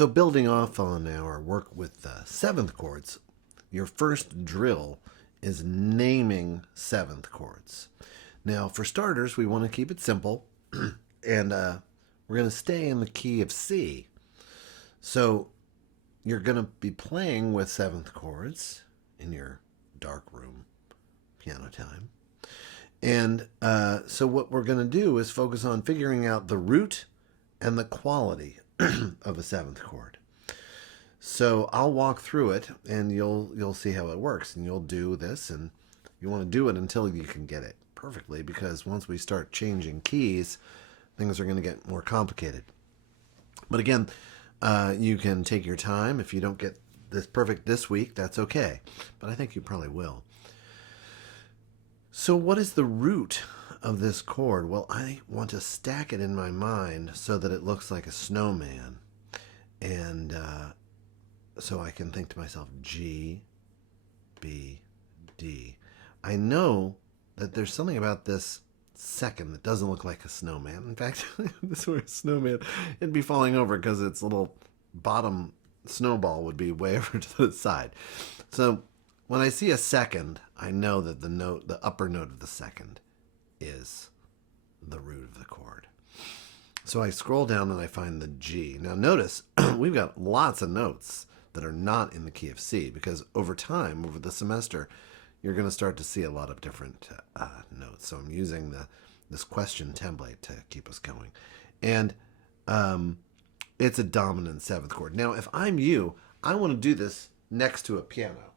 So, building off on our work with seventh chords, your first drill is naming seventh chords. Now, for starters, we want to keep it simple, and we're going to stay in the key of C. So, you're going to be playing with seventh chords in your dark room piano time. And so, what we're going to do is focus on figuring out the root and the quality of a seventh chord. So I'll walk through it, and you'll see how it works, and you'll do this, and you want to do it until you can get it perfectly, because once we start changing keys, things are going to get more complicated. But again, you can take your time. If you don't get this perfect this week, that's okay, but I think you probably will. So what is the root of this chord? Well, I want to stack it in my mind so that it looks like a snowman. And so I can think to myself, G, B, D. I know that there's something about this second that doesn't look like a snowman. In fact, if this were a snowman, it'd be falling over because its little bottom snowball would be way over to the side. So when I see a second, I know that the upper note of the second is the root of the chord. So I scroll down and I find the G. Now notice, we've got lots of notes that are not in the key of C, because over time, over the semester, you're going to start to see a lot of different notes. So I'm using this question template to keep us going. And it's a dominant seventh chord. Now, if I'm you, I want to do this next to a piano.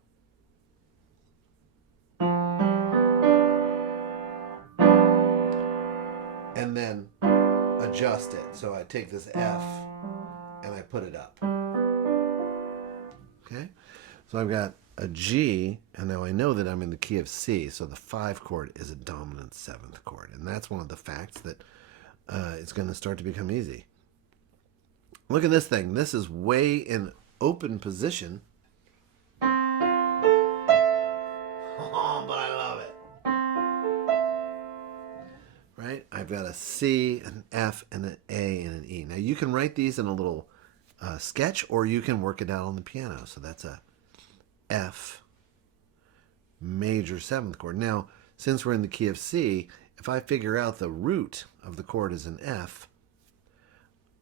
And then adjust it. So I take this F and I put it up. Okay? So I've got a G, and now I know that I'm in the key of C, so the 5 chord is a dominant seventh chord. And that's one of the facts that it's going to start to become easy. Look at this thing. This is way in open position. Oh, but I love it. Right? I've got a C, an F, and an A, and an E. Now you can write these in a little sketch, or you can work it out on the piano. So that's a F major seventh chord. Now, since we're in the key of C, if I figure out the root of the chord is an F,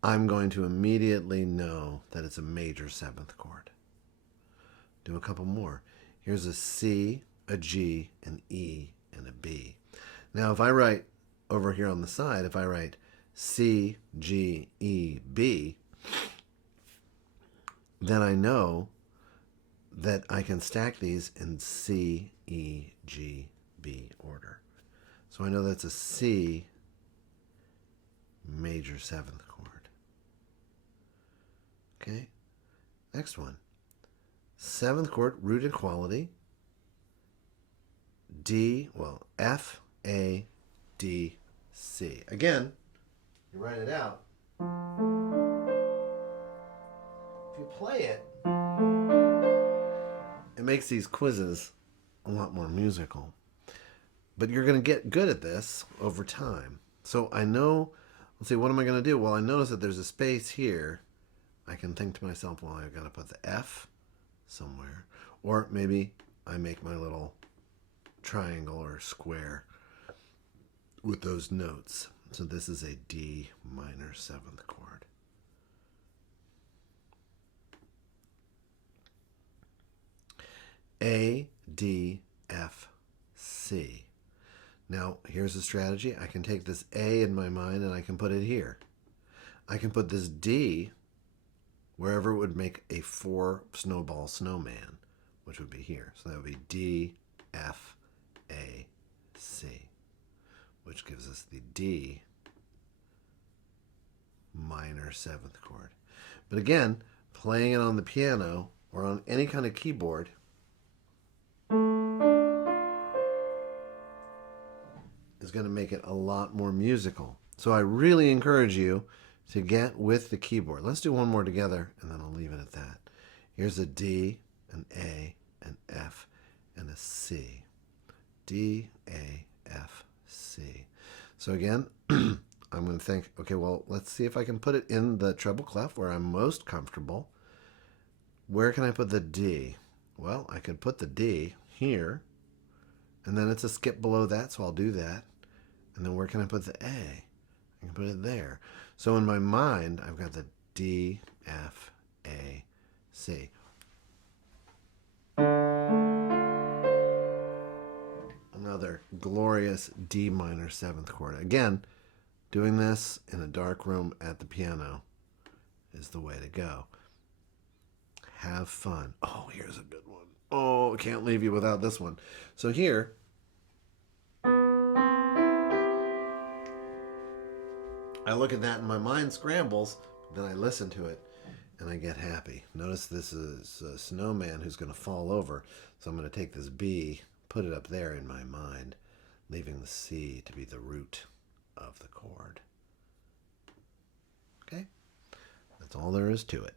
I'm going to immediately know that it's a major seventh chord. Do a couple more. Here's a C, a G, an E, and a B. Now, if I write over here on the side, if I write C, G, E, B, then I know that I can stack these in C, E, G, B order. So I know that's a C major seventh chord. Okay, next one. Seventh chord, rooted quality. D, well, F, A, D, C. Again, you write it out. If you play it, it makes these quizzes a lot more musical. But you're going to get good at this over time. So I know, let's see, what am I going to do? Well, I notice that there's a space here. I can think to myself, well, I've got to put the F somewhere. Or maybe I make my little triangle or square with those notes. So this is a D minor seventh chord. A, D, F, C. Now, here's a strategy. I can take this A in my mind and I can put it here. I can put this D wherever it would make a 4 snowball snowman, which would be here. So that would be D, F, A, C, which gives us the D minor seventh chord. But again, playing it on the piano or on any kind of keyboard is going to make it a lot more musical. So I really encourage you to get with the keyboard. Let's do one more together, and then I'll leave it at that. Here's a D, an A, an F, and a C. D, A, F, C. So again, I'm going to think, okay, well, let's see if I can put it in the treble clef where I'm most comfortable. Where can I put the D? Well, I could put the D here, and then it's a skip below that, so I'll do that. And then where can I put the A? I can put it there. So in my mind, I've got the D, F, A, C. Another glorious D minor 7th chord. Again, doing this in a dark room at the piano is the way to go. Have fun. Oh, here's a good one. Oh, can't leave you without this one. So here, I look at that and my mind scrambles, then I listen to it and I get happy. Notice this is a snowman who's going to fall over. So I'm going to take this B, put it up there in my mind, leaving the C to be the root of the chord. Okay? That's all there is to it.